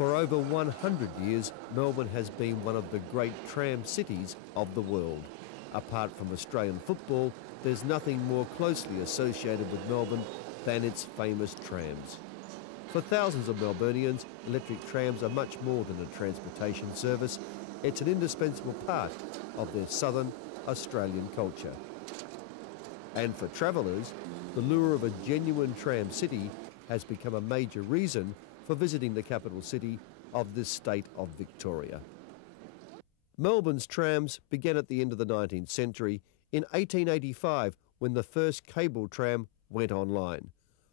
For over 100 years, Melbourne has been one of the great tram cities of the world. Apart from Australian football, there's nothing more closely associated with Melbourne than its famous trams. For thousands of Melburnians, electric trams are much more than a transportation service. It's an indispensable part of their southern Australian culture. And for travellers, the lure of a genuine tram city has become a major reason for visiting the capital city of this state of Victoria. Melbourne's trams began at the end of the 19th century in 1885 when the first cable tram went online.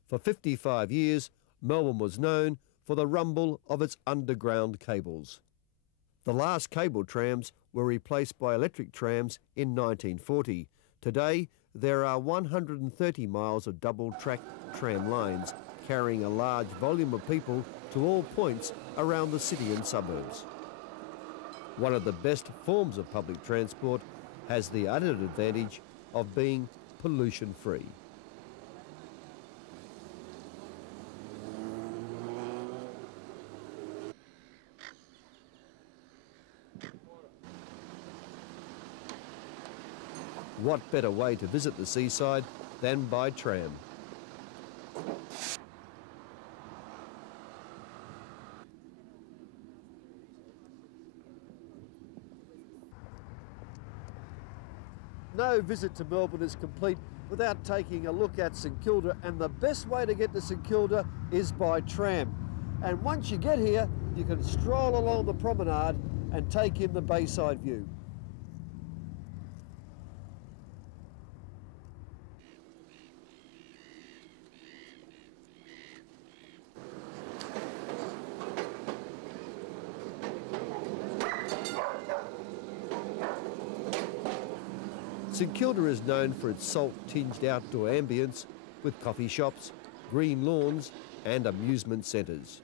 For 55 years, Melbourne was known for the rumble of its underground cables. The last cable trams were replaced by electric trams in 1940. Today, there are 130 miles of double-track tram lines carrying a large volume of people to all points around the city and suburbs. One of the best forms of public transport has the added advantage of being pollution-free. What better way to visit the seaside than by tram? No visit to Melbourne is complete without taking a look at St Kilda, and the best way to get to St Kilda is by tram. And once you get here, you can stroll along the promenade and take in the Bayside view. St Kilda is known for its salt-tinged outdoor ambience with coffee shops, green lawns and amusement centres.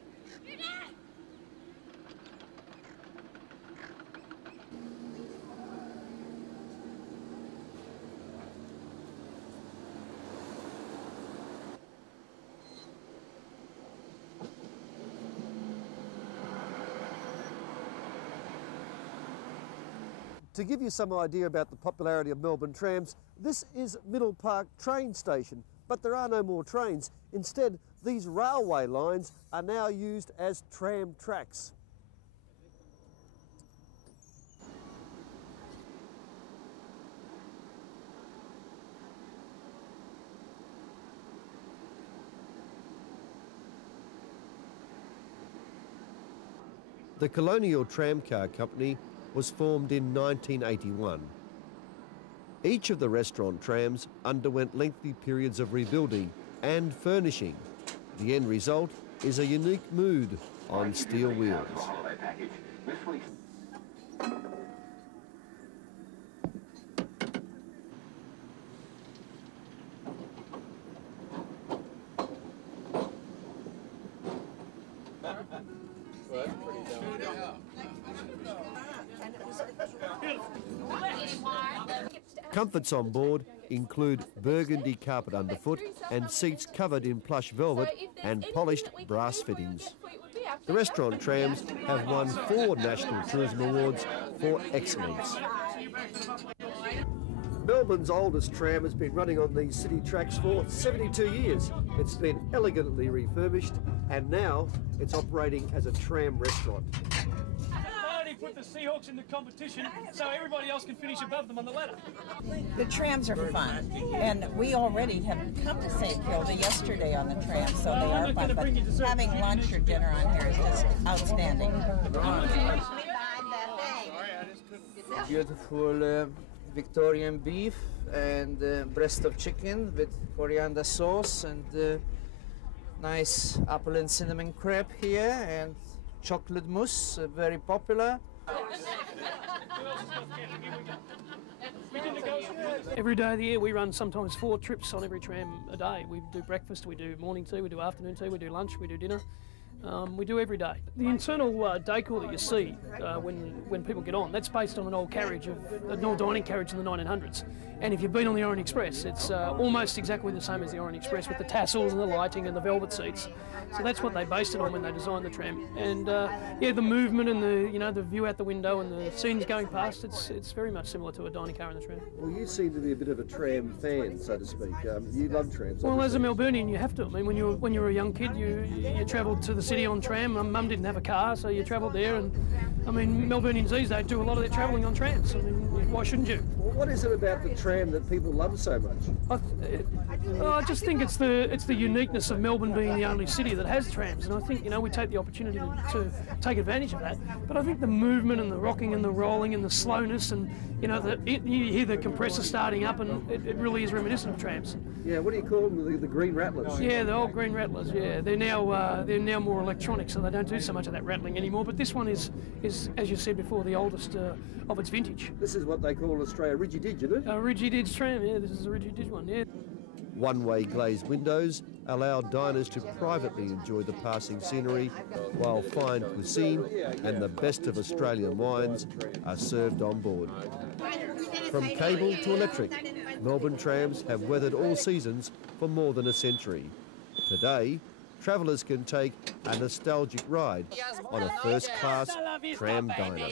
To give you some idea about the popularity of Melbourne trams, this is Middle Park train station, but there are no more trains. Instead, these railway lines are now used as tram tracks. The Colonial Tramcar Company was formed in 1981. Each of the restaurant trams underwent lengthy periods of rebuilding and furnishing. The end result is a unique mood on steel wheels. Comforts on board include burgundy carpet underfoot and seats covered in plush velvet and polished brass fittings. The restaurant trams have won 4 National Tourism Awards for excellence. Melbourne's oldest tram has been running on these city tracks for 72 years. It's been elegantly refurbished and now it's operating as a tram restaurant. Put the Seahawks in the competition so everybody else can finish above them on the ladder. The trams are fun, and we already have come to St Kilda yesterday on the tram, so they are fun, but having lunch or dinner on here is just outstanding. Beautiful Victorian beef and breast of chicken with coriander sauce and nice apple and cinnamon crepe here, and chocolate mousse, very popular. Every day of the year we run sometimes 4 trips on every tram a day. We do breakfast, we do morning tea, we do afternoon tea, we do lunch, we do dinner. We do every day. The internal decor that you see when people get on, that's based on an old carriage, an old dining carriage in the 1900s. And if you've been on the Orient Express, it's almost exactly the same as the Orient Express with the tassels and the lighting and the velvet seats. So that's what they based it on when they designed the tram. And yeah, the movement and the view out the window and the scenes going past, it's very much similar to a dining car in the tram. Well, you seem to be a bit of a tram fan, so to speak. You love trams. Well, as a Melburnian, you have to. I mean, when you were a young kid, you travelled to the city on tram. Mum didn't have a car, so you travelled there. And I mean, Melburnians these days do a lot of their travelling on trams. I mean, why shouldn't you? Well, what is it about the tram that people love so much? I just think it's the uniqueness of Melbourne being the only city that has trams, and I think we take the opportunity to take advantage of that. But I think the movement and the rocking and the rolling and the slowness and you hear the compressor starting up, and it really is reminiscent of trams. Yeah, what do you call them? The green rattlers? Yeah, the old green rattlers. Yeah, they're now more electronic, so they don't do so much of that rattling anymore. But this one is as you said before, the oldest of its vintage. This is what they call in Australia a Ridgy-Dig, isn't it? A Ridgy-Dig tram. Yeah, this is a Ridgy-Dig one. Yeah. One-way glazed windows allow diners to privately enjoy the passing scenery, while fine cuisine and the best of Australian wines are served on board. From cable to electric, Melbourne trams have weathered all seasons for more than a century. Today, travellers can take a nostalgic ride on a first-class tram diner.